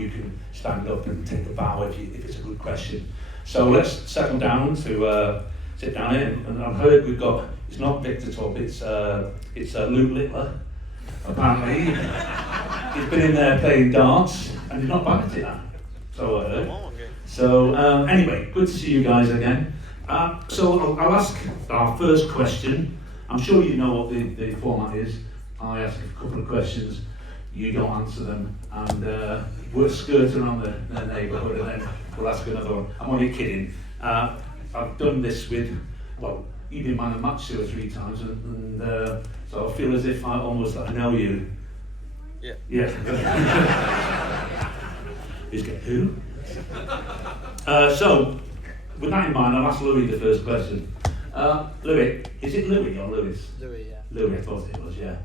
you can stand up and take a bow if it's a good question. So let's settle down to sit down here. And I've heard we've got, it's not Victor Torp, it's Luke Littler. Apparently, he's been in there playing darts, and he's not bad at it. So I heard. So anyway, good to see you guys again. So I'll ask our first question. I'm sure you know what the format is. I ask a couple of questions, you don't answer them, and we'll skirt around the neighbourhood, and then we'll ask another one. I'm only kidding. I've done this with, well, you've been man of match 2 or 3 times, and so I feel as if I almost know you. Yeah. Yeah. Who's get who? So, with that in mind, I'll ask Louis the first question. Louis, is it Louis or Lewis? Louis, yeah. Louis, I thought it was, yeah.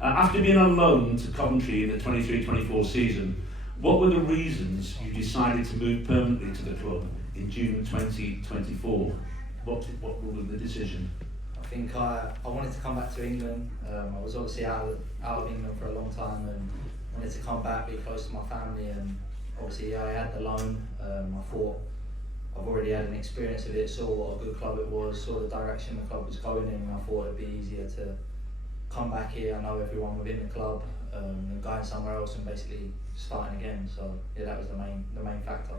After being on loan to Coventry in the 23-24 season, what were the reasons you decided to move permanently to the club in June 2024? What was the decision? I think I wanted to come back to England. I was obviously out of England for a long time and wanted to come back, be close to my family, and obviously I had the loan. I thought I've already had an experience of it, saw what a good club it was, saw the direction the club was going in, and I thought it'd be easier to come back here. I know everyone within the club, and going somewhere else and basically starting again. So yeah, that was the main factor.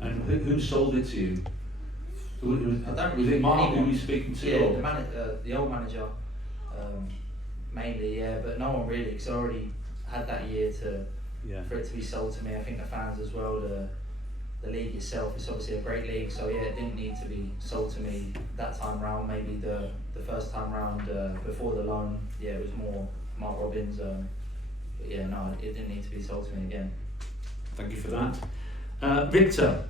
And who sold it to you? I don't Was really it Mark anyone. who you speaking to? Yeah, the old manager, mainly, yeah, but no one really, because I already had that year for it to be sold to me. I think the fans as well, the league itself, it's obviously a great league, so yeah, it didn't need to be sold to me that time round. Maybe the first time round before the loan, yeah, it was more Mark Robbins, but yeah, no, it didn't need to be sold to me again. Thank you for that. Victor,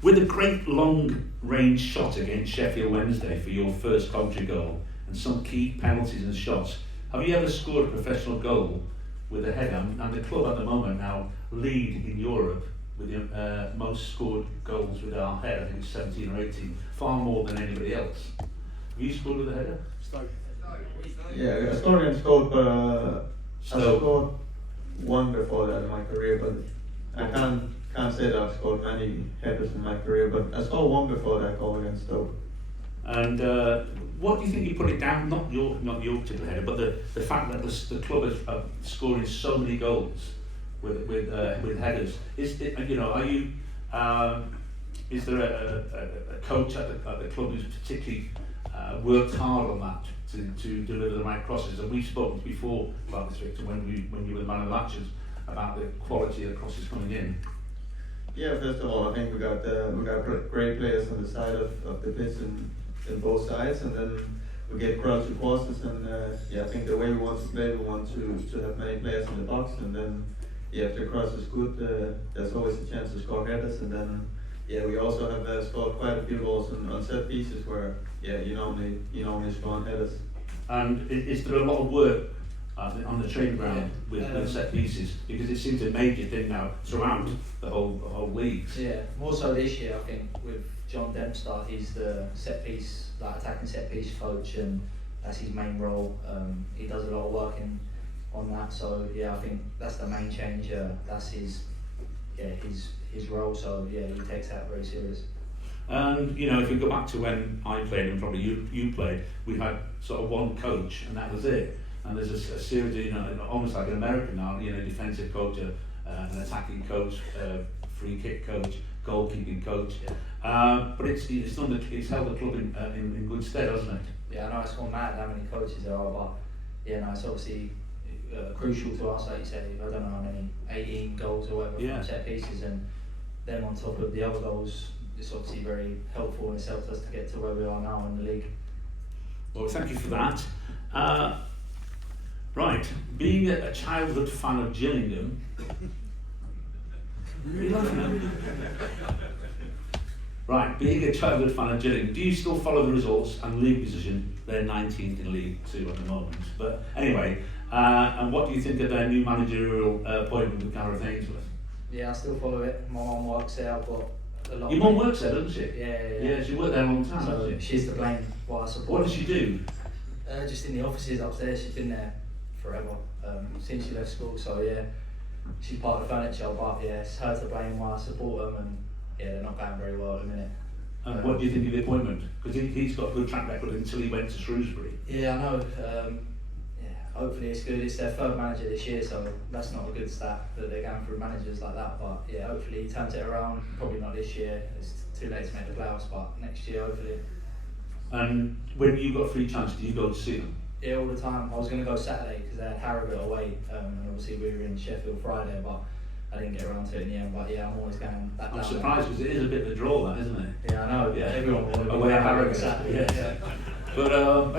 with a great long-range shot against Sheffield Wednesday for your first Coventry goal and some key penalties and shots, have you ever scored a professional goal with a header? And the club at the moment now lead in Europe with the most scored goals with our header. I think it's 17 or 18, far more than anybody else. Have you scored with a header? Yeah, I scored against Stoke, but I scored one before that in my career, but I can't say that I've scored many headers in my career, but I scored one before that goal against Stoke. And what do you think you put it down? Not your particular header, but the fact that the club is scoring so many goals with headers. Is it, are you? Is there a coach at the club who's particularly worked hard on that to deliver the right crosses? And we've spoken before about this, Victor, when you were the man of matches, about the quality of the crosses coming in. Yeah, first of all, I think we got great players on the side of the pitch in both sides, and then we get crowds of crosses, and I think the way we want to play, we want to have many players in the box, and then if the cross is good, there's always a chance to score headers, and then we also have scored quite a few goals on set pieces where you normally score on headers. And is there a lot of work on the training ground with set pieces, because it seems a major thing now throughout the whole league? Yeah, more so this year I think with John Dempster, he's the set piece, attacking set piece coach, and that's his main role. He does a lot of work on that, so I think that's the main change. That's his role, so he takes that very serious. And if you go back to when I played and probably you played, we had sort of one coach and that was it. And there's a series of, almost like an American now, defensive coach, an attacking coach, free kick coach, goalkeeping coach. But it's held the club in good stead, hasn't it? Yeah, I know it's gone mad how many coaches there are, but it's obviously crucial to us, like you say. I don't know how many, 18 goals or whatever from set pieces, and then on top of the other goals, it's obviously very helpful, and it's helped us to get to where we are now in the league. Well, thank you for that. Right, being a childhood fan of Gillingham, right, being a childhood fan of Gillingham, do you still follow the results and league position? They're 19th in League 2 at the moment. But anyway, and what do you think of their new managerial appointment with Gareth Ainsworth? Yeah, I still follow it. My mum works there. I've got a lot. Your mum works there, doesn't she? Yeah, she worked there a long time, so hasn't she? she's to blame why I support. What does she do? Just in the offices upstairs. She's been there forever, since she left school. So she's part of the furniture, but yeah, it's her to blame why I support them, and yeah, they're not going very well at the minute. And what do you think of the appointment? Because he's got a good track record until he went to Shrewsbury. Yeah, I know. Yeah, hopefully it's good. It's their third manager this year, so that's not a good stat that they're going through managers like that. But yeah, hopefully he turns it around. Probably not this year. It's too late to make the playoffs, but next year hopefully. And when you got a free chance, do you go to see them? Yeah, all the time. I was going to go Saturday because they had Harrogate away, and obviously we were in Sheffield Friday, but I didn't get around to it in the end. But yeah, I'm always going back down. I'm surprised because it is a bit of a draw, that, isn't it? Yeah, I know. Yeah, everyone will want to Away go at Harrogate Harrogate, Saturday. yeah. But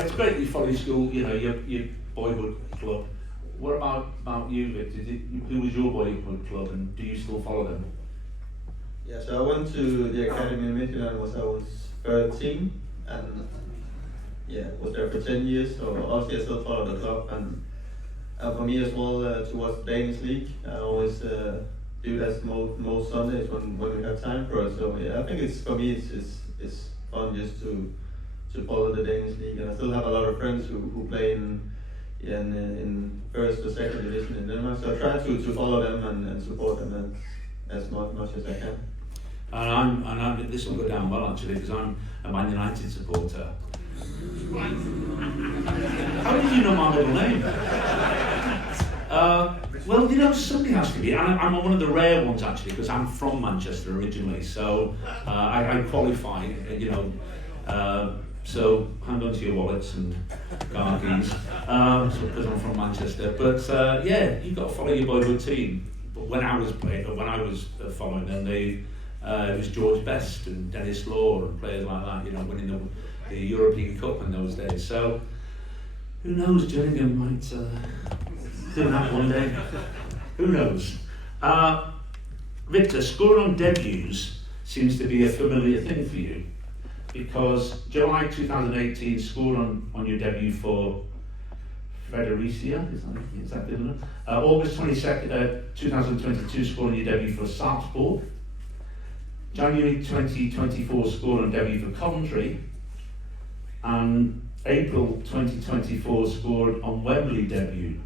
it's great that you follow your school, you know, your boyhood club. What about you, Victor? Who was your boyhood club, and do you still follow them? Yeah, so I went to the academy in Midtjylland when I was 13, and yeah, was there for 10 years. So obviously I still follow the club, and for me as well, towards the Danish league, I always do that most Sundays when we have time for it. So yeah, I think it's for me it's fun just to follow the Danish league, and I still have a lot of friends who play in first or second division in Denmark. So I try to follow them and support them as much as I can. And this will go down well actually, because I'm a Man United supporter. How did you know my middle name? Well, you know, somebody has to be. I'm one of the rare ones actually, because I'm from Manchester originally, so I qualify, you know. So hang on to your wallets and car keys, because I'm from Manchester. But yeah, you've got to follow your boyhood team. But when I was following them, it was George Best and Dennis Law and players like that, you know, winning the European Cup in those days. So who knows, Gillingham might do that one day. Who knows? Victor, scoring on debuts seems to be a familiar thing for you, because July 2018 scored on your debut for Fredericia, is that good enough? August 22nd, 2022 scored on your debut for Sarpsborg. January 2024 scored on debut for Coventry, and April 2024 scored on Wembley debut.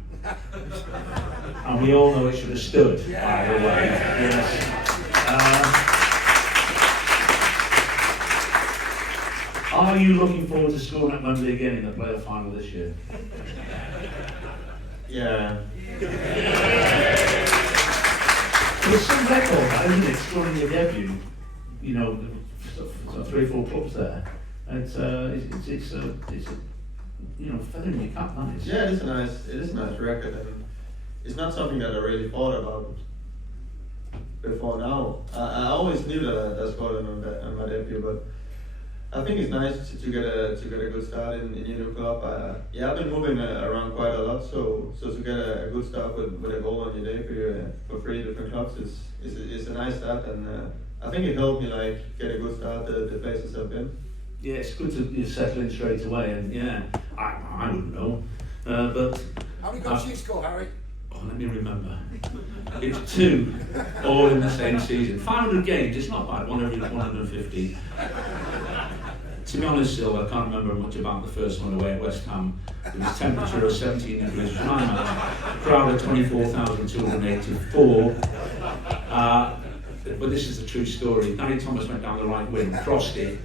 And we all know it should have stood, by the way. Yes. Are you looking forward to scoring at Wembley again in the playoff final this year? Yeah. There's some record, isn't it, scoring your debut? You know, sort of 3 or 4 clubs there. It's you know, feather in your cap, that is. Yeah, it is a nice record, and it's not something that I really thought about before now. I always knew that I scored on my debut, but I think it's nice to get a good start in your new club. I've been moving around quite a lot, so to get a good start with a goal on your debut for 3 different clubs is a nice start, and I think it helped me get a good start the places I've been. Yeah, it's good to settle in straight away, and yeah, I wouldn't know, but... How many goals you score, Harry? Oh, let me remember. It's 2, all in the same season. 500 games, it's not bad, 1 every 150. To be honest, still, I can't remember much about the first one away at West Ham. It was temperature of 17 degrees Fahrenheit, crowd of 24,284. But this is the true story. Danny Thomas went down the right wing, crossed it.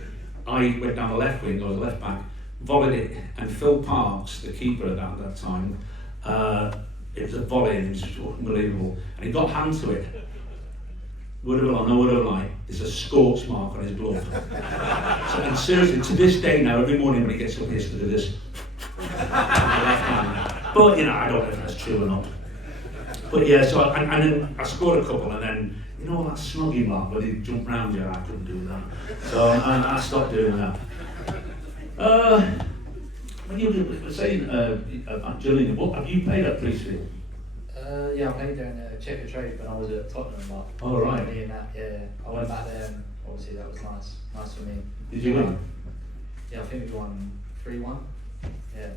I went down the left wing, I was left back, volleyed it, and Phil Parks, the keeper at that time, it was a volley, and it was unbelievable. And he got hand to it. Word of a lie, no word of a lie, there's a scorch mark on his glove. So, and seriously, to this day now, every morning when he gets up, he has to do this. But, you know, I don't know if that's true or not. But yeah, so, and then I scored a couple, and then, you know that snogging mark where they jump round you, I couldn't do that. So I stopped doing that. When you were saying at Gillingham, what have you played at Priestfield? Yeah, I played there in the Czech trade when I was at Tottenham. But Oh, right. in that, yeah, I went back there, and obviously that was nice for me. Did you win? Yeah, I think we won 3-1. Yeah, I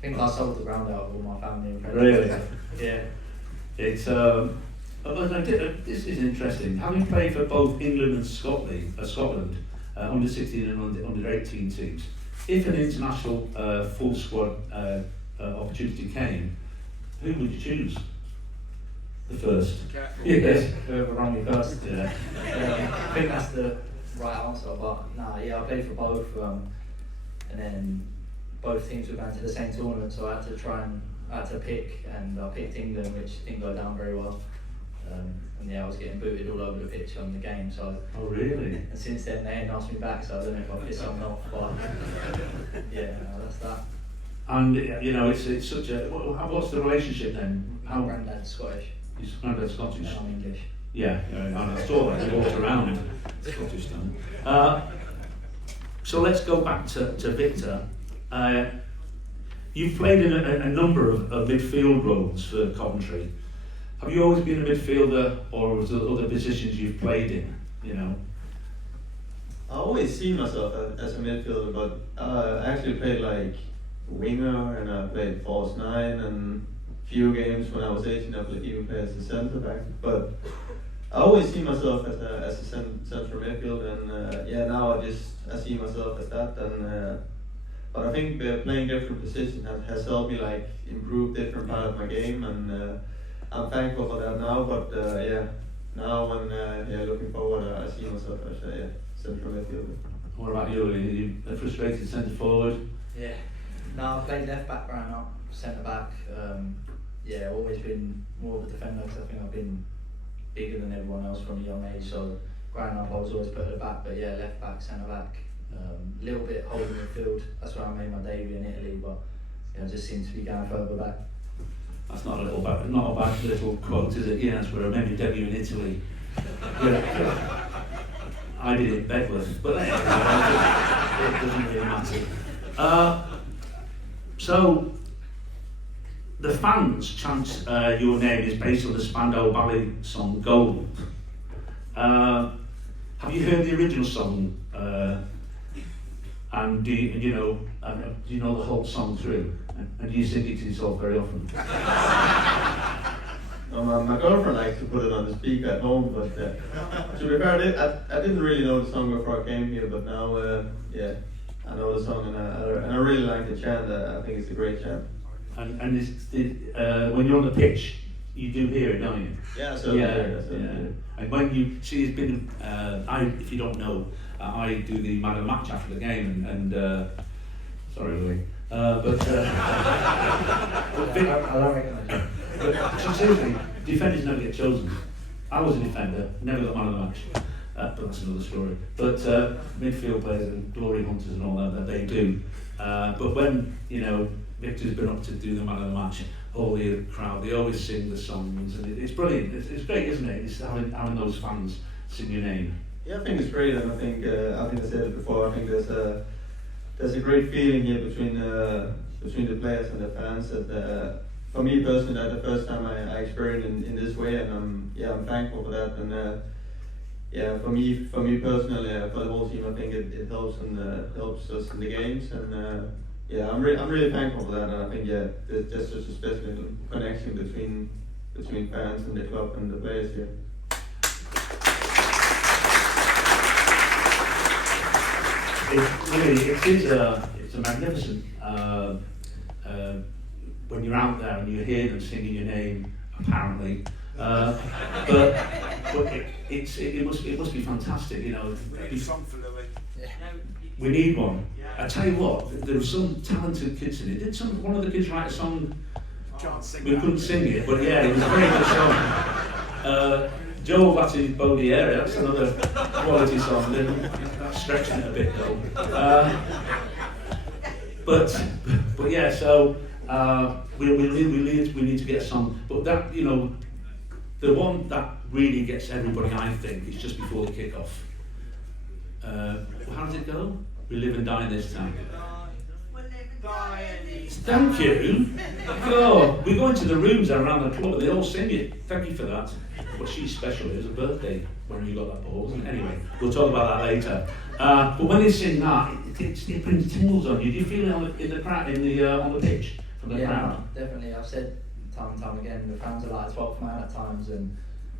think I sold the ground out with all my family and friends. Really? Yeah. It's this is interesting. Having played for both England and Scotland, under 16 and under 18 teams, if an international full squad opportunity came, who would you choose? The first. Yes, whoever rang me first. Yeah. I think that's the right answer, but I played for both, and then both teams were going to the same tournament, so I had to pick, and I picked England, which didn't go down very well. And I was getting booted all over the pitch on the game, so. Oh really? And since then they hadn't asked me back, so I don't know if I pissed someone off, but that's that. And it's such a. What's the relationship then? My granddad's Scottish. His granddad's Scottish. And I'm English. Yeah, I saw that. He walked around Scottish town. So let's go back to Victor. You've played in a number of midfield roles for Coventry. Have you always been a midfielder, or was there other positions you've played in? I always see myself as a midfielder, but I actually played like winger, and I played false nine, and few games when I was 18 I even played as a centre back. But I always see myself as a central midfield, and now I see myself as that. And but I think playing different positions has helped me like improve different part of my game, and I'm thankful for that now. But now when looking forward, I see myself as a central midfielder. What about you? Are you a frustrated centre forward? Yeah. No, I played left back growing up, centre back. Always been more of a defender because I think I've been bigger than everyone else from a young age. So growing up, I was always put at the back. But left back, centre back, little bit holding midfield. That's where I made my debut in Italy. But just seems to be going further back. That's not a bad little quote, is it? Yeah, that's where I made my debut in Italy. I did it in Bedworth, but anyway, it doesn't really matter. So, the fans chant your name is based on the Spandau Ballet song Gold. Have you heard the original song? And do you know the whole song through? And do you sing it to yourself very often? My girlfriend likes to put it on the speaker at home, but to be fair, I didn't really know the song before I came here, but now, I know the song, and I really like the chant. I think it's a great chant. And when you're on the pitch, you do hear it, don't you? Yeah, And when you see, it's been, if you don't know, I do the man of the match after the game, and sorry, Louis. I don't recognise you. But seriously, defenders never get chosen. I was a defender, never got man of the match. But that's another story. But midfield players and glory hunters and all that they do. But when Victor's been up to do the man of the match, all the crowd, they always sing the songs, and it's brilliant. It's great, isn't it? It's having those fans sing your name. Yeah, I think it's great, and I think I said it before. I think there's a great feeling here between the players and the fans. That for me personally, that's the first time I experienced in this way, and I'm thankful for that. And for me personally, for the whole team, I think it helps and helps us in the games. And I'm really thankful for that. And I think there's just such a special connection between fans and the club and the players here. It's a magnificent when you're out there and you hear them singing your name, apparently. But it must be fantastic, We need one. I tell you what, there were some talented kids in it. Did one of the kids write a song? We couldn't sing it, but it was a very good song. Joe Vatty Bodiere, that's another quality song. That's stretching it a bit though. So we need to get a song. But that, the one that really gets everybody, I think, is just before the kick-off. How does it go? We live and die in this town. Thank you. Oh, we go into the rooms around the club and they all sing it. Thank you for that. But she's special. It was a birthday when you got that ball, wasn't it? Anyway, we'll talk about that later. But when they sing that, it brings tingles on you. Do you feel it in the crowd, on the pitch from the crowd? Definitely. I've said time and time again, the fans are like a 12th man at times, and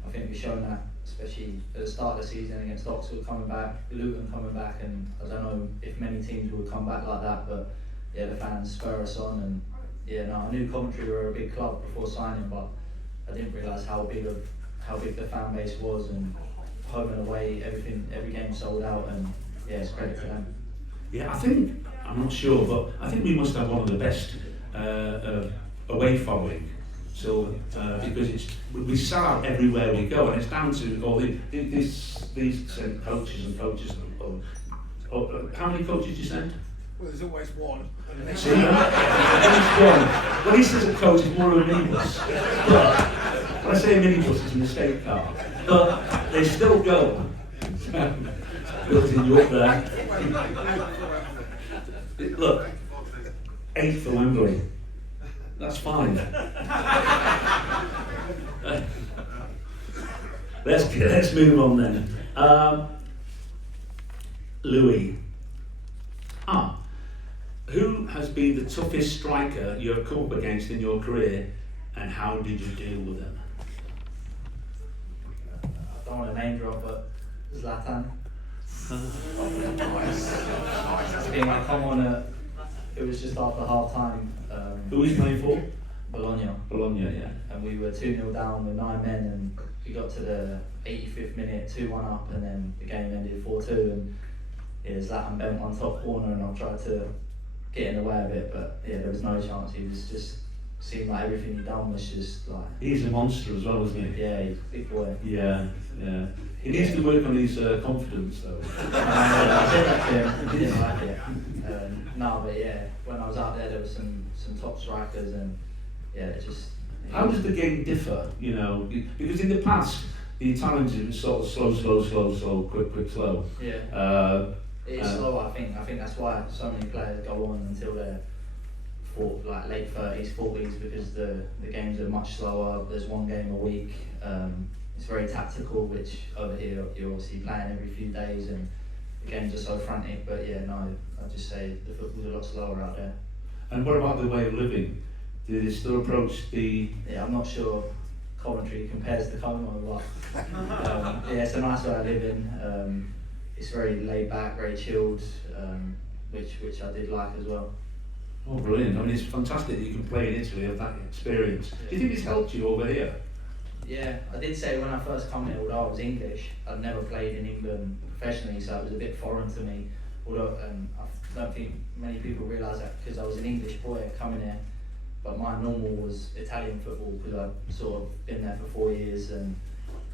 I think we've shown that, especially at the start of the season against Oxford coming back, Luton coming back, and I don't know if many teams would come back like that, but the fans spur us on. And I knew Coventry were a big club before signing, but I didn't realise how big the fan base was, and home and away, every game sold out, and yeah, it's credit to them. Yeah, I think, I'm not sure, but I think we must have one of the best away following. So because we sell out everywhere we go, and it's down to all these coaches and coaches. How many coaches do you send? Well, there's always one. See, always one. Well, he says a coach is more of a minibus. But when I say a minibus, it's an estate car. But they still go. Building you up there. Look, 8th for Wembley. That's fine. Let's move on then. Louis. Who has been the toughest striker you have come up against in your career, and how did you deal with them? I don't want to name drop, but Zlatan. I think I come on it was just after half time. Who is playing for? Bologna. Bologna, yeah. And we were 2-0 down with 9 men, and we got to the 85th minute, 2-1 up, and then the game ended 4-2. And yeah, Zlatan bent one top corner, and I tried to get in the way of it, but yeah, there was no chance. He was just seemed like everything he'd done was just like. He's a monster as well, isn't he? Yeah, he's a big boy. Yeah, yeah. He needs to work on his confidence, though. I said that to him. He didn't like it. No, but yeah, when I was out there was some top strikers, and yeah, it just. How does the game differ? You know, because in the past the Italians it was sort of slow, quick, slow. Yeah. It's slow. I think that's why so many players go on until they're late 30s, 40s, because the games are much slower. There's one game a week. It's very tactical, which over here you're obviously playing every few days, and the games are so frantic. But yeah, no, I'd just say the football's a lot slower out there. And what about the way of living? Do they still approach the? Yeah, I'm not sure Coventry compares to Como, but yeah, it's a nice way I live in. It's very laid back, very chilled, which I did like as well. Oh, brilliant! I mean, it's fantastic that you can play in Italy, have that experience. Do you think it's helped you over here? Yeah, I did say when I first come here, although I was English, I'd never played in England professionally, so it was a bit foreign to me. Although I don't think many people realise that, because I was an English boy coming here, but my normal was Italian football, because I'd sort of been there for 4 years and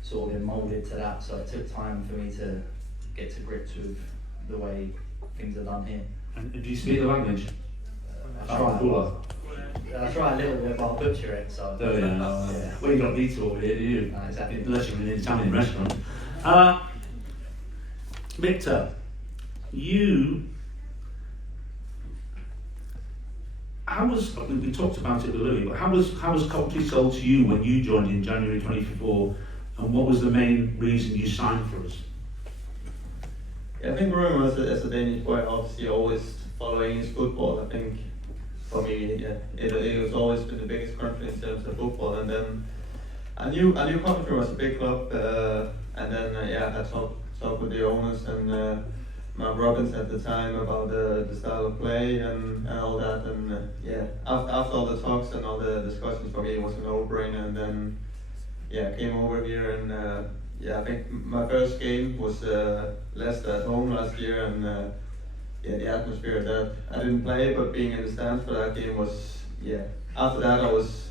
sort of been moulded to that, so it took time for me to get to grips with the way things are done here. And do you speak the language? I try a little bit, but I'll butcher it, so. Oh, yeah. Yeah. Well, you don't need to over here, do you? No, exactly. Unless you're in an Italian restaurant. Victor, we talked about it with Louis, but how was Coventry sold to you when you joined in January 24, and what was the main reason you signed for us? Yeah, I think growing up as a Danish boy, obviously always following English football. I think for me, yeah, it was always been the biggest country in terms of football. And then I knew Coventry was a big club, and then I talked with the owners and Mark Robbins at the time about the style of play and all that. And after all the talks and all the discussions, for me it was a no-brainer. And then came over here, and I think my first game was Leicester at home last year, and the atmosphere of that, I didn't play, but being in the stands for that game was, after that I was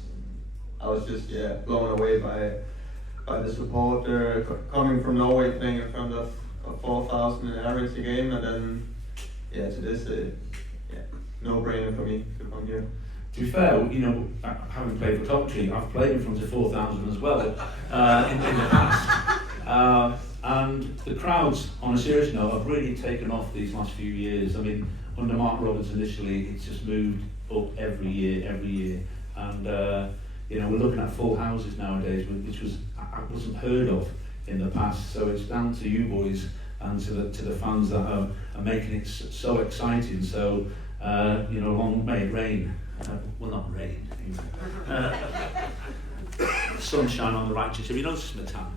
just blown away by the support, coming from Norway, playing in front of 4,000 in average a game, and then to this no-brainer for me to come here. To be fair, you know, having played for Coventry, I've played in front of 4,000 as well in the past. And the crowds, on a serious note, have really taken off these last few years. I mean, under Mark Roberts initially, it's just moved up every year. And we're looking at full houses nowadays, which wasn't heard of in the past. So it's down to you boys and to the fans that are making it so exciting. So long may it rain. Well, not rain. Sunshine on the righteous. Have you noticed my tan?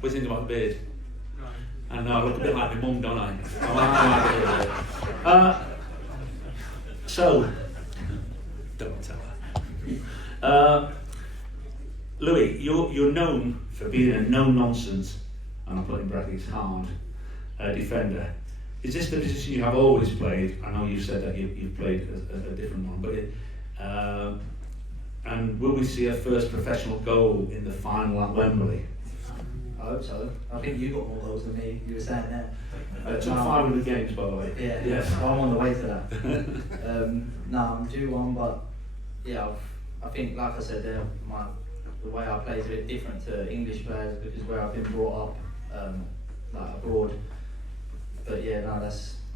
What do you think about the beard? I know, I look a bit like my mum, don't I? So, don't tell her. Louis, you're known for being a no-nonsense, and I'll put in brackets hard, defender. Is this the position you have always played? I know you said that you've played a different one, but and will we see a first professional goal in the final at Wembley? I hope so. I think you got more goals than me, you were saying there. Took 500 games, by the way. Yeah, Yes. well, I'm on the way to that. No, I'm due one, but yeah, I think, like I said there, the way I play is a bit different to English players because where I've been brought up, like abroad. But yeah, no,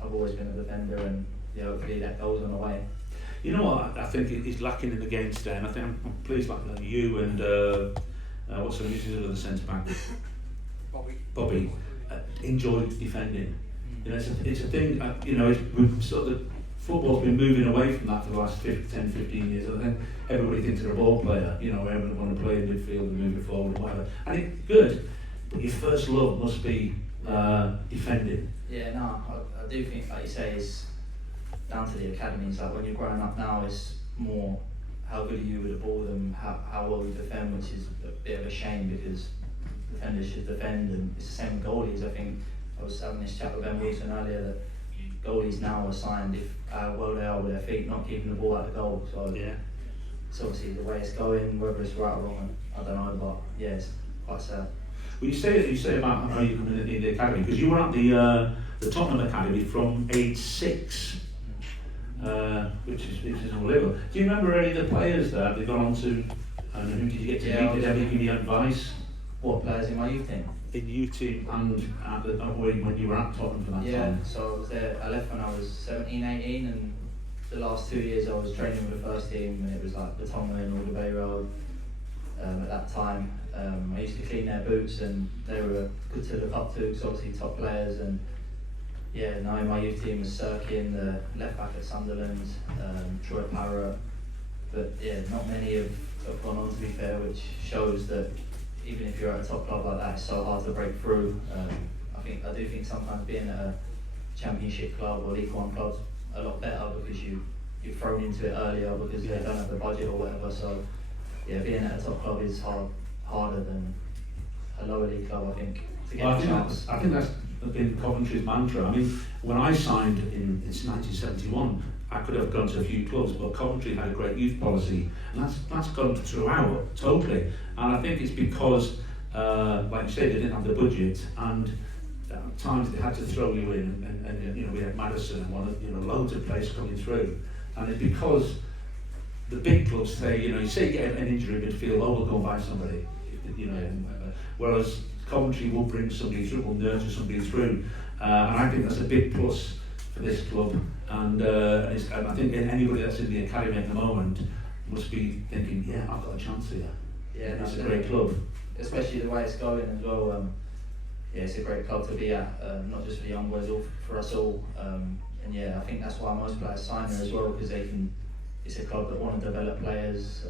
I've always been a defender, and yeah, hopefully that goes on the way. You know what? I think he's lacking in the game today, and I think I'm pleased like you and what's the name of the centre back? Bobby enjoyed defending. You know, it's a thing. You know, we've sort of football's been moving away from that for the last 10, 15 years. I think everybody thinks they're a ball player. You know, everyone want to play in midfield and move it forward and whatever. And it's good, but your first love must be defending. Yeah, no, I do think, like you say, it's down to the academies. Like when you're growing up now, it's more how good are you with the ball than how well you defend, which is a bit of a shame because defenders should defend, and it's the same with goalies. I think I was having this chat with Ben Wilson earlier that goalies now are assigned if how well they are with their feet, not keeping the ball out of goal. So Yeah. it's obviously the way it's going. Whether it's right or wrong, I don't know, but yeah, it's quite sad. Well, you say about how you come in the academy, because you were at the Tottenham Academy from age 6, which is unbelievable. Do you remember any of the players there they've gone on to, and who did you get to meet? Did they give you advice? What players in my youth team? In you team and when you were at Tottenham for that Yeah, time? so I was there. I left when I was 17, 18, and the last 2 years I was training with the first team, and it was like Batonga and Alder Road. At that time, I used to clean their boots, and they were good to look up to because obviously top players. And yeah, now in my youth team was Sirkin, the left back at Sunderland, Troy Parrott. But yeah, not many have gone on, to be fair, which shows that even if you're at a top club like that, it's so hard to break through. I do think sometimes being at a Championship club or League One club's a lot better because you're thrown into it earlier because they don't have the budget or whatever. So yeah, being at a top club is harder than a lower league club, I think, to get a chance. I think that's been Coventry's mantra. I mean, when I signed in 1971, I could have gone to a few clubs, but Coventry had a great youth policy, and that's gone throughout totally. And I think it's because, like you said, they didn't have the budget, and at times they had to throw you in, and you know, we had Madison and loads of players coming through, and it's because the big clubs say, you say you get an injury in midfield, we'll go and buy somebody, whereas Coventry will bring somebody through, will nurture somebody through, and I think that's a big plus for this club, and I think anybody that's in the academy at the moment must be thinking, yeah, I've got a chance here. Yeah, It's a great club. Especially the way it's going as well. Yeah, it's a great club to be at, not just for the young boys, or for us all. And yeah, I think that's why most players sign there as well, because it's a club that want to develop players,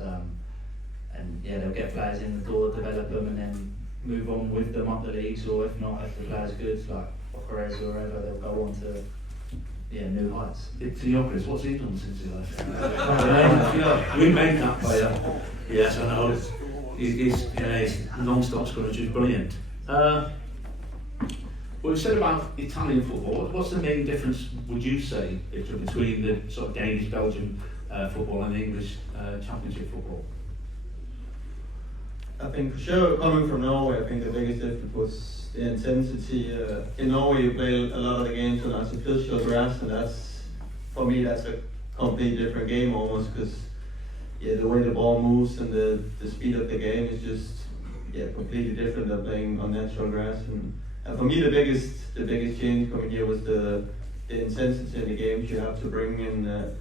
and yeah, they'll get players in the door, develop them, and then move on with them up the leagues, or if not, if the player's good, like Ocarez or wherever, they'll go on to new heights. To your Chris, what's he done since he left? We made that player. Yes, I know. He's non-stop scorer, which is brilliant. What we said about Italian football, what's the main difference, would you say, Victor, between the sort of Danish, Belgian football and the English Championship football? I think for sure, coming from Norway, I think the biggest difference was the intensity. In Norway, you play a lot of the games on artificial grass, and for me, that's a completely different game almost, because the way the ball moves and the speed of the game is just completely different than playing on natural grass. And for me, the biggest change coming here was the intensity in the games you have to bring in.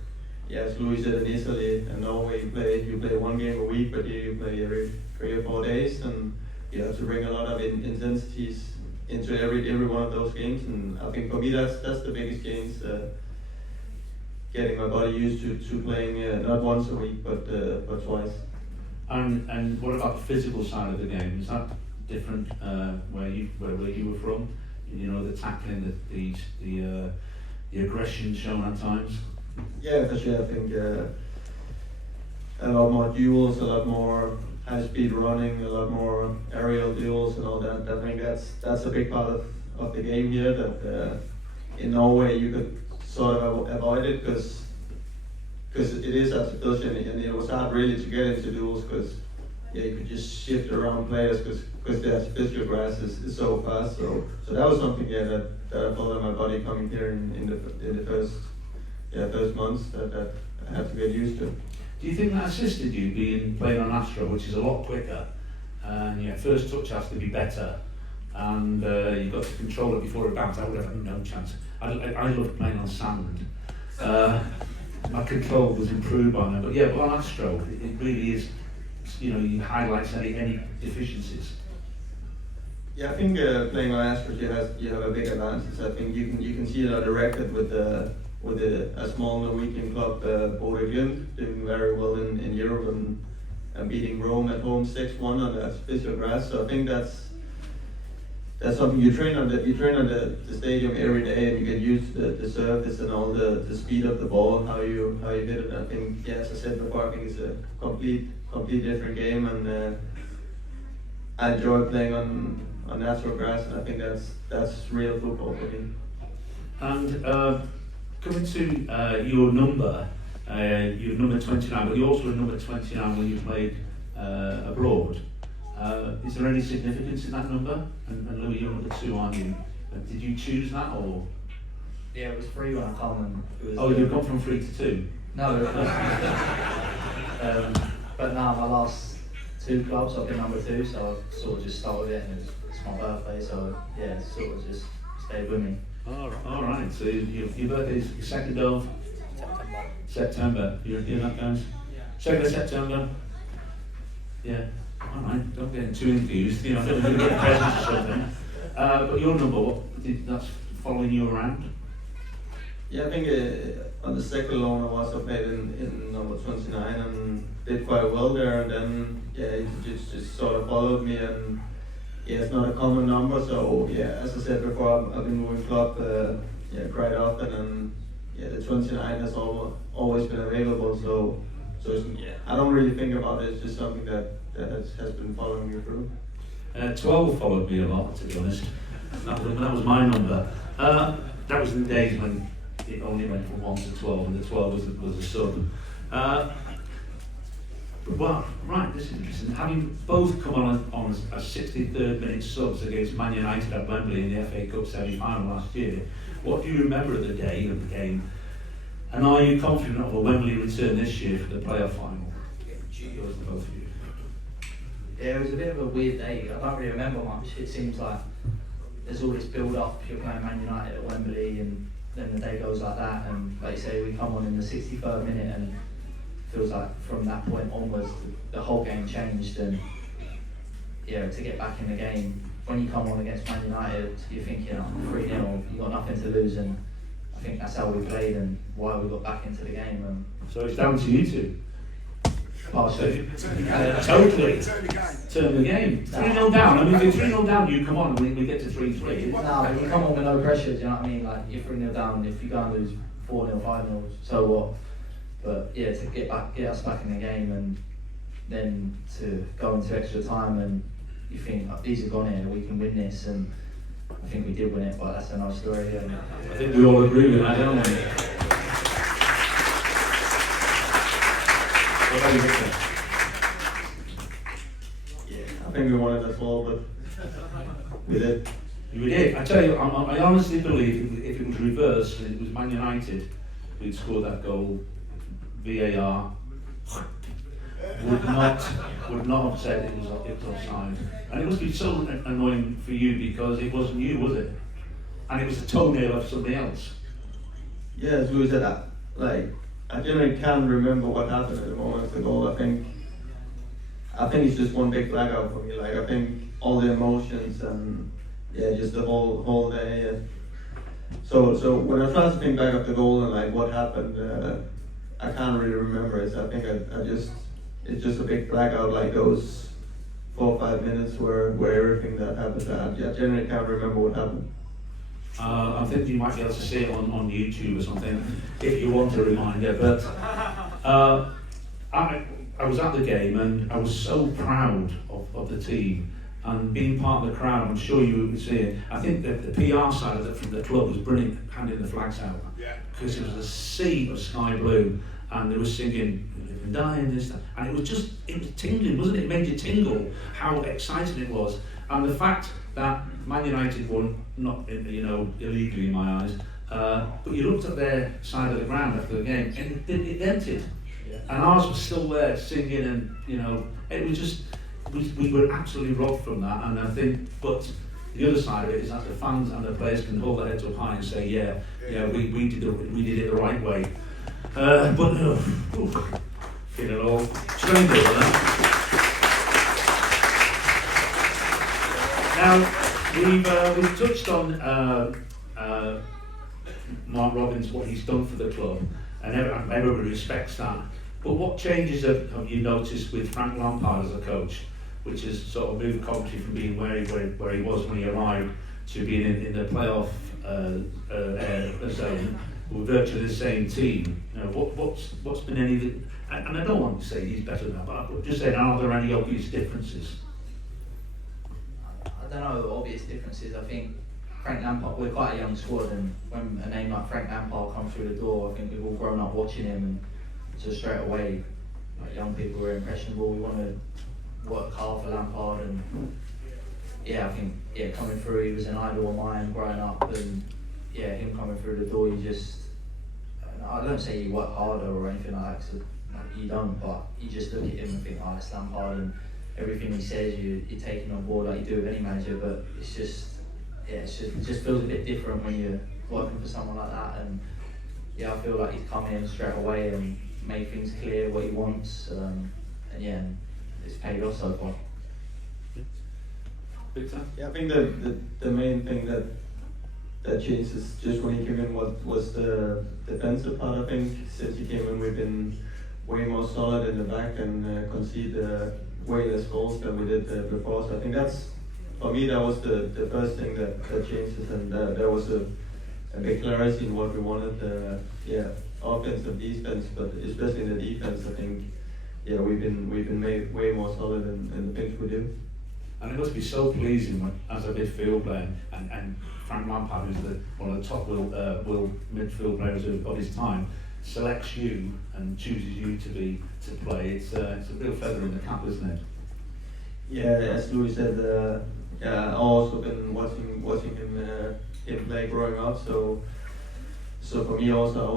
As Louis said, in Italy and Norway, you play one game a week, but you play every 3 or 4 days, and you have to bring a lot of intensities into every one of those games. And I think for me, that's the biggest change. Getting my body used to playing not once a week, but twice. And what about the physical side of the game? Is that different where you were from? The tackling, the aggression shown at times. Yeah, for sure. I think a lot more duels, a lot more high speed running, a lot more aerial duels and all that. I think that's a big part of the game here that in Norway you could sort of avoid it because it is artificial and it was hard really to get into duels because you could just shift around players because the artificial grass is so fast. So that was something that I felt in my body coming here in the first months that I had to get used to. Do you think that assisted you playing on Astro, which is a lot quicker, and your first touch has to be better, and you've got to control it before it bounces? I would have had no chance. I loved playing on sand. My control was improved on it, but on Astro, it really is. You highlights any deficiencies. Yeah, I think playing on Astro, you have a big advantage. I think you can see it on the record with a small Norwegian club, Bodø Glimt, doing very well in Europe and beating Rome at home 6-1 on the artificial grass. So I think that's something you train on the stadium every day, and you get used to the surface and all the speed of the ball, how you hit it. I think, as I said before, I think it's a complete different game, and I enjoy playing on natural grass, and I think that's real football for me. And coming to your number, you're number 29, but you also were number 29 when you played abroad. Is there any significance in that number? And Louis, you're number 2, aren't you? Did you choose that, or? Yeah, it was 3 when I come, and it was. Oh, you've gone from 3 to 2. No, it was. But now my last 2 clubs, I've been number 2, so I've sort of just started with it, and it's my birthday, so yeah, it sort of just stayed with me. All right. So your birthday is 2nd of September. You're that, guys? 2nd of September. Yeah. All right. Don't get too enthused. I don't want to get presents or something. But your number, that's following you around? Yeah, I think on the second loan I was played in number 29 and did quite well there, and then it just sort of followed me, and it's not a common number, so as I said before, I've been moving club quite often, and the 29 has always been available, so I don't really think about it. It's just something that has been following me through. 12 followed me a lot, to be honest. That was my number. That was in the days when it only went from 1 to 12, and the 12 was a sub. Well, right, this is interesting. Having both come on a 63rd minute subs against Man United at Wembley in the FA Cup semi-final last year, what do you remember of the day of the game? And are you confident of a Wembley return this year for the playoff final? Yours to both of you. Yeah, it was a bit of a weird day. I don't really remember much. It seems like there's all this build-up. You're playing Man United at Wembley, and then the day goes like that. And like you say, we come on in the 63rd minute, and it feels like from that point onwards, the whole game changed. And to get back in the game, when you come on against Man United, you're thinking, 3-0, you've got nothing to lose. And I think that's how we played and why we got back into the game. And so it's down to you two. partially. Totally. Turn the game. 3-0 down. I mean, if you're 3-0 down, you come on and we get to 3-3. No, but you come on with no pressure, do you know what I mean? Like, you're 3-0 down, if you go and lose 4-0, 5-0, so what? But to get us back in the game, and then to go into extra time, and you think, these are gone here, we can win this, and I think we did win it, but that's another story. I think we all agree with that, don't we? What about you, Victor? I think we won it as well, but we did. You did. I tell you, I honestly believe if it was reversed and it was Man United who'd scored that goal, VAR would not have said it was offside. And it must be so annoying for you because it wasn't you, was it? And it was a toenail of somebody else. Yeah, as Louis said, I generally can't remember what happened at the moment of the goal. I think it's just one big blackout for me. Like, I think all the emotions and just the whole day. So when I try to think back of the goal and like what happened, I can't really remember it. So I think it's just a big blackout, like those 4 or 5 minutes where everything that happened. I generally can't remember what happened. I think you might be able to see it on YouTube or something if you want a reminder. But I I was at the game and I was so proud of the team and being part of the crowd. I'm sure you would see it. I think that the PR side of it from the club was brilliant, handing the flags out, because it was a sea of sky blue and they were singing "Live and Die" and this, and it was tingling, wasn't it? It made you tingle how exciting it was, and the fact that Man United won, not illegally in my eyes, but you looked at their side of the ground after the game and it emptied. And ours was still there singing, and it was just we were absolutely robbed from that. And I think, but the other side of it is that the fans and the players can hold their heads up high and say, we did it the right way. Feeling all strange over that. Now we've touched on Mark Robins, what he's done for the club, and everybody respects that. But what changes have you noticed with Frank Lampard as a coach, which has sort of moved Coventry from being where he was when he arrived to being in the playoff zone with virtually the same team? What's been anything? And I don't want to say he's better than that, but I'm just saying, are there any obvious differences? I don't know, obvious differences. I think Frank Lampard, we're quite a young squad, and when a name like Frank Lampard comes through the door, I think we've all grown up watching him, and so straight away, like, young people are impressionable. We want to work hard for Lampard, and I think coming through, he was an idol of mine growing up, and him coming through the door, I don't say you work harder or anything like that, cause you don't, but you just look at him and think, oh, it's Lampard, and everything he says, you're taking on board like you do with any manager, but it just feels a bit different when you're working for someone like that. And I feel like he's come in straight away and made things clear what he wants, and it's paid off so far. Yeah, I think the main thing that changed is just when he came in was the defensive part. I think since he came in, we've been way more solid in the back and concede way less goals than we did before. So I think for me, that was the first thing that changes, and there was a big clarity in what we wanted. Offense and defense, but especially in the defense, I think we've been made way more solid in the things we do. And it must be so pleasing when, as a midfield player, and Frank Lampard, who's one of the top will midfield players of his time, selects you and chooses you to play. It's a real feather in the cap, isn't it? Yeah, as Louis said, I've also been watching him play growing up. So for me also, I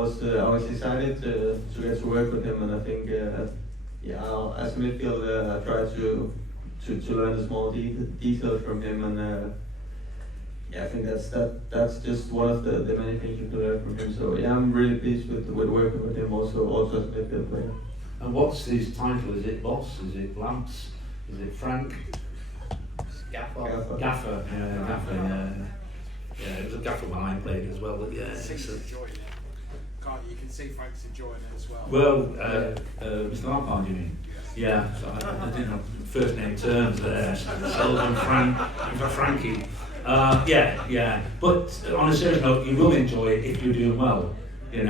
was excited to get to work with him, and I think as a midfielder, I try to learn the small details from him, and I think that's just one of the many things you can learn from him. So I'm really pleased with working with him also as a midfield player. And what's his title? Is it boss? Is it Lamps? Is it Frank? Gaffer. Gaffer. Yeah, it was a gaffer when I played as well. But He's enjoying it. You can see Frank's enjoying it as well. Well, Mr. Lampard, you mean? Yeah. So I didn't have first name terms there. Sullivan, Frankie. But on a serious note, you will enjoy it if you're doing well, and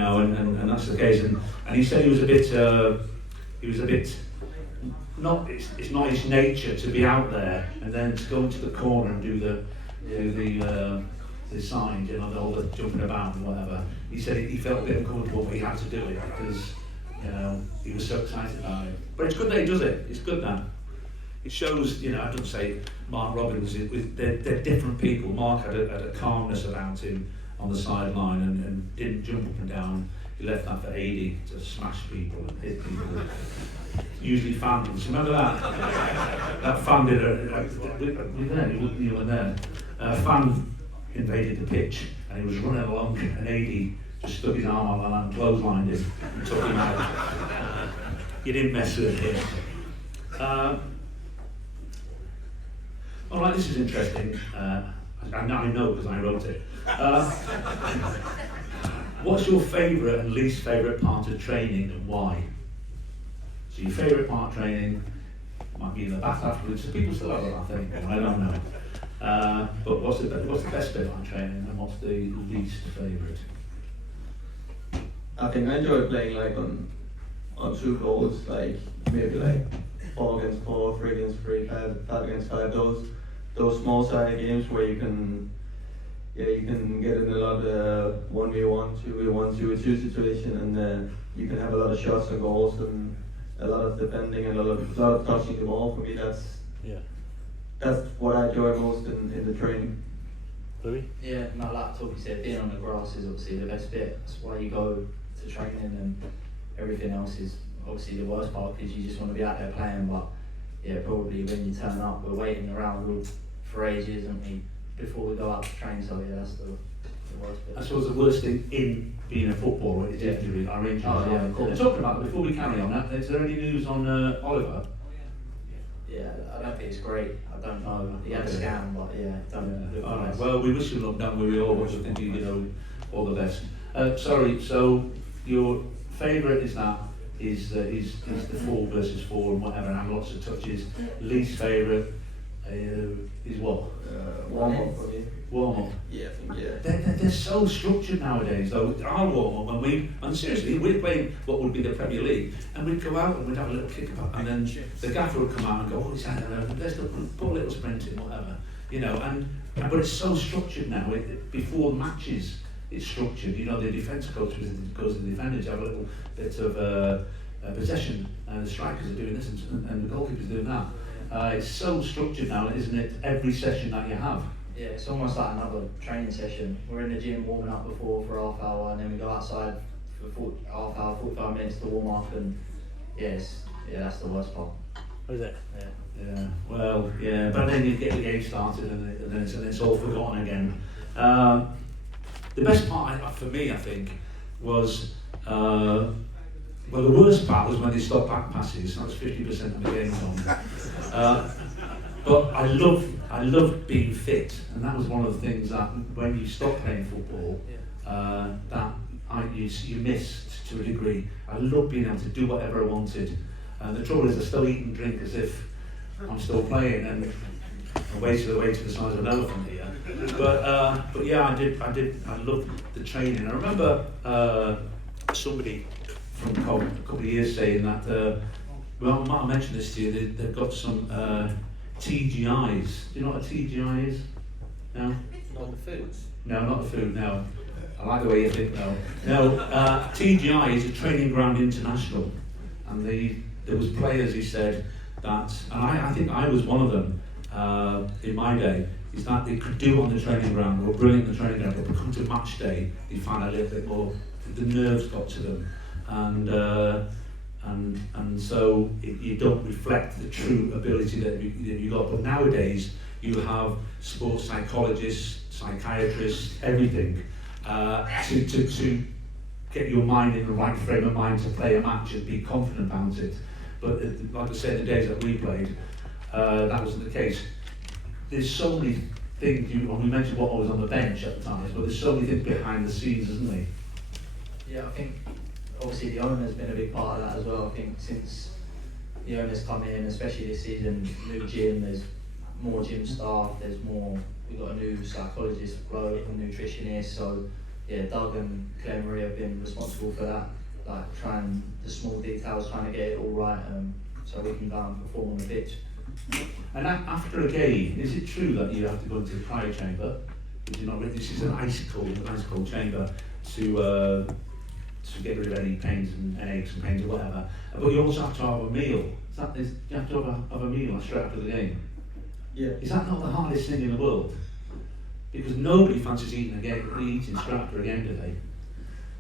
that's the case. And he said he was a bit. It's not his nature to be out there and then to go into the corner and do the signs, all the jumping about and whatever. He said he felt a bit uncomfortable, but he had to do it because he was so excited about it. But it's good that he does it. It's good that. It shows, I don't say Mark Robins, they're different people. Mark had a calmness about him on the sideline and didn't jump up and down. He left that for AD to smash people and hit people. Usually fans. Remember that? That fan did you were there. A fan invaded the pitch and he was running along, and AD just stuck his arm out and clotheslined him and took him out. You didn't mess with him. All right, this is interesting. I know because I wrote it. What's your favourite and least favourite part of training, and why? So your favourite part of training might be in the bath afterwards. So people still have a bath anymore, I don't know. But what's the best bit of training, and what's the least favourite? I think I enjoy playing on 2 goals, like maybe like 4 against 4, 3 against 3, 5 against 5. Those small sided games where you can get in a lot of 1v1, 2v1, 2v2 situation, and you can have a lot of shots and goals and a lot of defending and a lot of touching the ball. For me, that's what I enjoy most in the training. Louis? Yeah, no, like Torp said, being on the grass is obviously the best bit. That's why you go to training, and everything else is obviously the worst part because you just want to be out there playing. But yeah, probably when you turn up, we're waiting around for ages, and before we go out to train. So yeah, that's the worst bit. I suppose the worst thing in being a footballer is injury, our injuries. Oh, yeah, of course. And talking about, before we carry on, is there any news on Oliver? Yeah, I don't think it's great. I don't know. He had a scan, but yeah, don't look All right. nice. Well, we wish you luck, don't we? We all wish you all the best. Sorry. So your favourite is the 4 versus 4 and whatever, and have lots of touches. Least favourite is what? Warm up for me. Warm up. Yeah, I think They're so structured nowadays, though. Our warm up, and seriously, we're playing what would be the Premier League, and we'd go out and we'd have a little kick about, and then the gaffer would come out and go, oh, he's had let's put a little sprint in, whatever, but it's so structured now. Before matches, it's structured. The defence coach goes to the defenders, have a little bit of possession, and the strikers are doing this, and the goalkeeper's doing that. It's so structured now, isn't it? Every session that you have. Yeah, it's almost like another training session. We're in the gym warming up before for half hour, and then we go outside for half hour, 45 minutes to warm up, and that's the worst part. Is it? Yeah. Yeah. Well, yeah, but then you get the game started, and then it's all forgotten again. The best part for me, I think, was the worst part was when they stopped back passes. That was 50% of the game on. But I love being fit, and that was one of the things that when you stop playing football, you missed to a degree. I love being able to do whatever I wanted, and the trouble is I still eat and drink as if I'm still playing, and I wasted away to the size of an elephant here. But yeah, I loved the training. I remember somebody from Coventry a couple of years saying that. Well, I might have mentioned this to you. They've got some TGIs. Do you know what a TGI is? No? Not the foods. No, not the food, no. I like the way you think, no. No, TGI is a Training Ground International. And there was players who said that, and I think I was one of them in my day, is that they could do on the training ground, they were brilliant on the training ground, but come to match day, they find a little bit more, the nerves got to them. And so you don't reflect the true ability that you got. But nowadays you have sports psychologists, psychiatrists, everything to get your mind in the right frame of mind to play a match and be confident about it. But like I said, the days that we played, that wasn't the case. There's so many things. We mentioned what was on the bench at the time, but there's so many things behind the scenes, isn't there? Yeah, I think obviously the owner's been a big part of that as well. I think since the owner's come in, especially this season, new gym, there's more gym staff, we've got a new psychologist, a nutritionist, so yeah, Doug and Claire Marie have been responsible for that, like trying the small details, trying to get it all right, so we can go and perform on the pitch. And after a game, is it true that you have to go into the cryo chamber? Because you're not ready. This is an ice cold chamber to get rid of any pains and aches and pains or whatever. But you also have to have a meal. You have to have a meal straight after the game. Yeah. Is that not the hardest thing in the world? Because nobody fancies eating straight after a game, do they?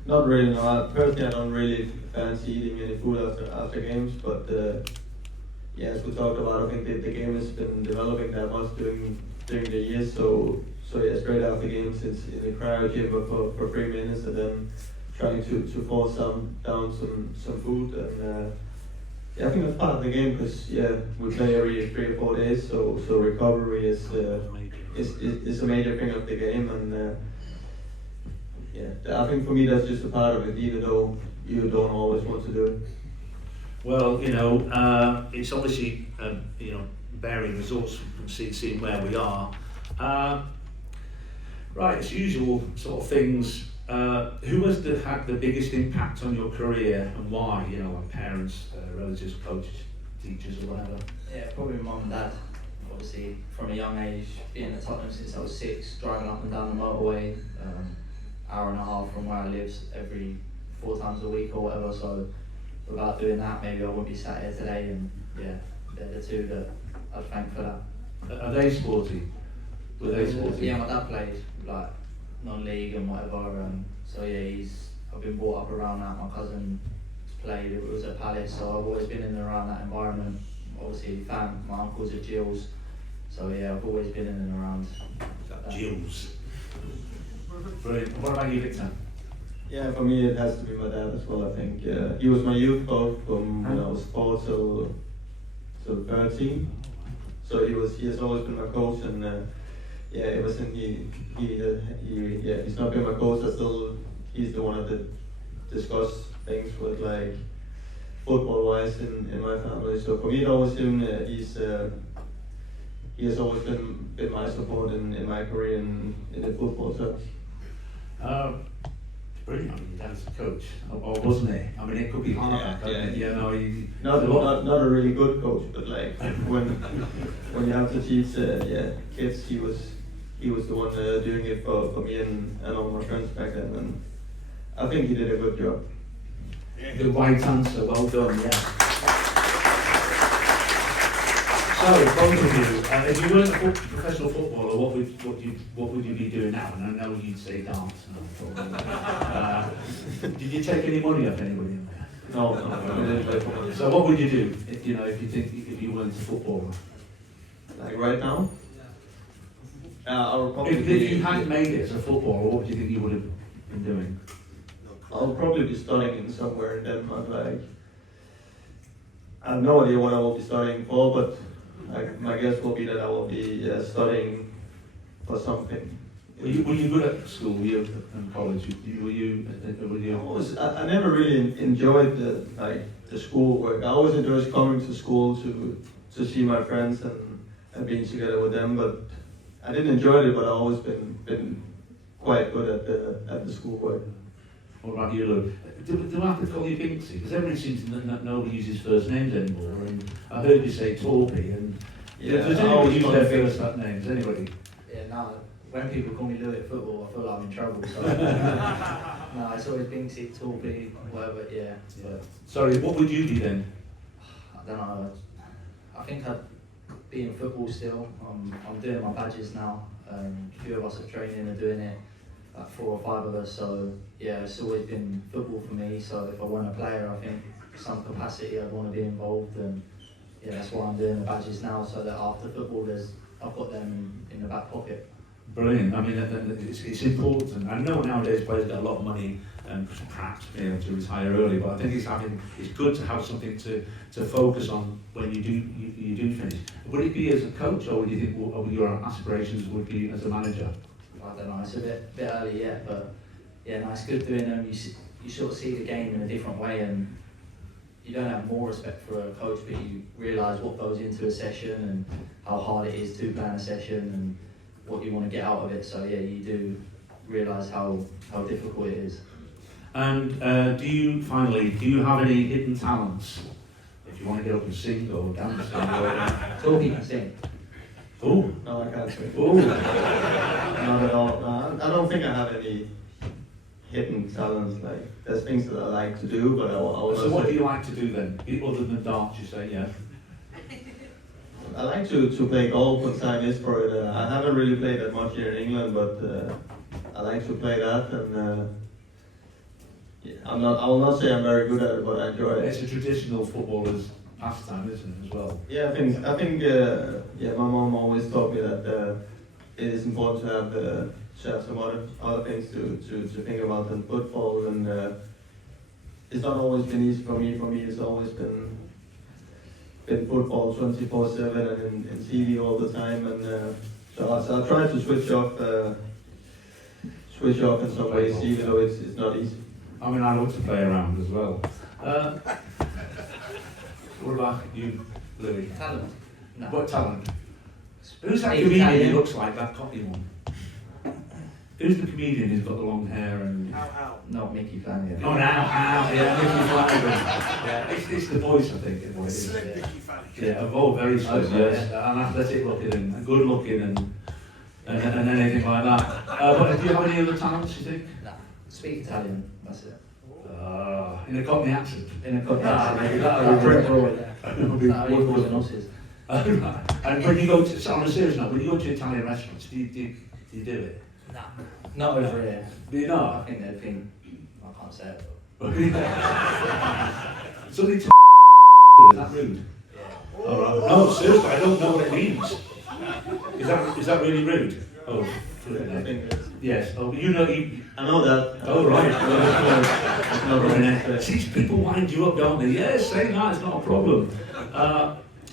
Not really, no. Personally, I don't really fancy eating any food after games, but yeah, as we talked about, I think the game has been developing that much during the years, so yeah, straight after games, it's in the cryo chamber for 3 minutes, and then trying to force down some food, and yeah, I think that's part of the game, because yeah, we play every 3 or 4 days, so recovery is a major thing of the game, and yeah, I think for me that's just a part of it, even though you don't always want to do it. Well, it's obviously bearing results from seeing where we are. Right, as usual sort of things Who has had the biggest impact on your career and why? You know, like parents, relatives, coaches, teachers, or whatever. Yeah, probably mum and dad. Obviously, from a young age, being at Tottenham since I was 6, driving up and down the motorway, hour and a half from where I live every 4 times a week or whatever. So, without doing that, maybe I wouldn't be sat here today. And yeah, they're the two that I'd thank for that. Are they sporty? Were they sporty? Yeah, my dad played like non-league and whatever. So yeah, I've been brought up around that. My cousin played. It was at Palace, so I've always been in and around that environment. Obviously, my uncle's at Gills, so yeah, I've always been in and around. Gills. Brilliant. What about you, Victor? Yeah, for me it has to be my dad as well. I think he was my youth coach from when I was 4 till 13. So he has always been my coach, and yeah, ever since he's not been my coach. He's the one that discuss things with like football wise in my family. So for me, it always him. He has always been my support in my career in the football sense. Brilliant. I mean, dad's a coach, or wasn't he? I mean, it could be hard. Not a really good coach, but like when you have to teach kids, he was the one doing it for me and all my friends back then, and I think he did a good job. The right answer, well done, yeah. So, both of you, if you weren't a professional footballer, what would you be doing now? And I know you'd say dance. Did you take any money off anybody in there? No, I didn't play football. So what would you do, if you weren't a footballer? Like right now? I would probably If you hadn't made it as a footballer, what would you think you would have been doing? I'll probably be studying in somewhere in Denmark. Like, I have no idea what I will be studying for, but my guess will be that I will be studying for something. Were you good at school? Were you in college? I never really enjoyed the school work. I always enjoyed coming to school to see my friends and being together with them. But I didn't enjoy it. But I've always been quite good at the school work. What about you, Lou? Do I have to call you Binks? Because everybody seems to nobody uses first names anymore. And I heard you say Torp, and does anybody use their first names? Anybody? Yeah, no. When people call me Lou at football, I feel like I'm in trouble. So no, it's always Binksy, Torpy, whatever. Yeah. But Sorry, what would you be then? I don't know. I think I'd be in football still. I'm doing my badges now. A few of us are training and doing it. Like 4 or 5 of us, so yeah, it's always been football for me. So if I want a player, I think some capacity I'd want to be involved, and yeah, that's why I'm doing the badges now, so that after football, I've got them in the back pocket. Brilliant. I mean, it's important. I know nowadays players get a lot of money and perhaps being able to retire early, but I think it's good to have something to focus on when you do finish. Would it be as a coach, or would you think your aspirations would be as a manager? I don't know, it's a bit early yet, but yeah, no, it's good doing them. You sort of see the game in a different way, and you don't have more respect for a coach, but you realise what goes into a session and how hard it is to plan a session and what you want to get out of it. So yeah, you do realise how difficult it is. And do you have any hidden talents? If you want to get up and sing or dance or Toby can sing. Oh. No, I can't sing. Oh. Not at all. No, I don't think I have any hidden talents. Like, there's things that I like to do, but I will So what do you like to do then? Other than dance, you say, yeah? I like to play golf when time is for it. I haven't really played that much here in England, but I like to play that, and yeah, I will not say I'm very good at it, but I enjoy it. It's a traditional footballer's pastime, isn't it, as well? Yeah, I think my mom always taught me that it is important to have some other things to think about than football, and it's not always been easy for me. For me, it's always been football 24/7 and in TV all the time, and so I try to switch off in some ways, even though it's not easy. I mean, I love to play around as well. What about you, Louis? Talent? No. What talent? Who's that Maybe comedian Italian. who looks like that copy one? Who's the comedian who's got the long hair and... Ow. Not Mickey Flanagan. Oh, now, yeah, Mickey Flanagan. Yeah, it's the voice, I think. It is. Slick Mickey Flanagan. Yeah, very slim, yes, and athletic looking and good looking and anything like that. But do you have any other talents, you think? Nah, speak Italian, that's it. In a Cockney accent. In a Cockney Maybe accent. that'll be pretty broad. That'll be wonderful. And when you go to, on a serious note, when you go to Italian restaurants, do you do it? Nah, not over here. Do you I not? think they'd think, I can't say it. Something to is that rude? Yeah. All right. No, seriously, I don't know what it means. Is that really rude? Oh, I think it's, yes. Oh, you know, you. I know that. Oh, right. It's not really See, people wind you up, don't they? Yes, say that, it's not a problem.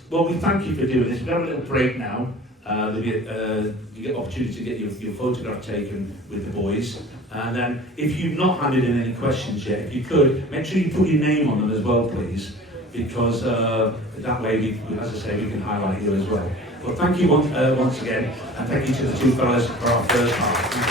Well, we thank you for doing this. We've got a little break now. You get opportunity to get your photograph taken with the boys. And then, if you've not handed in any questions yet, if you could, make sure you put your name on them as well, please. Because that way, as I say, we can highlight you as well. Well, thank you once again, and thank you to the two fellas for our first half.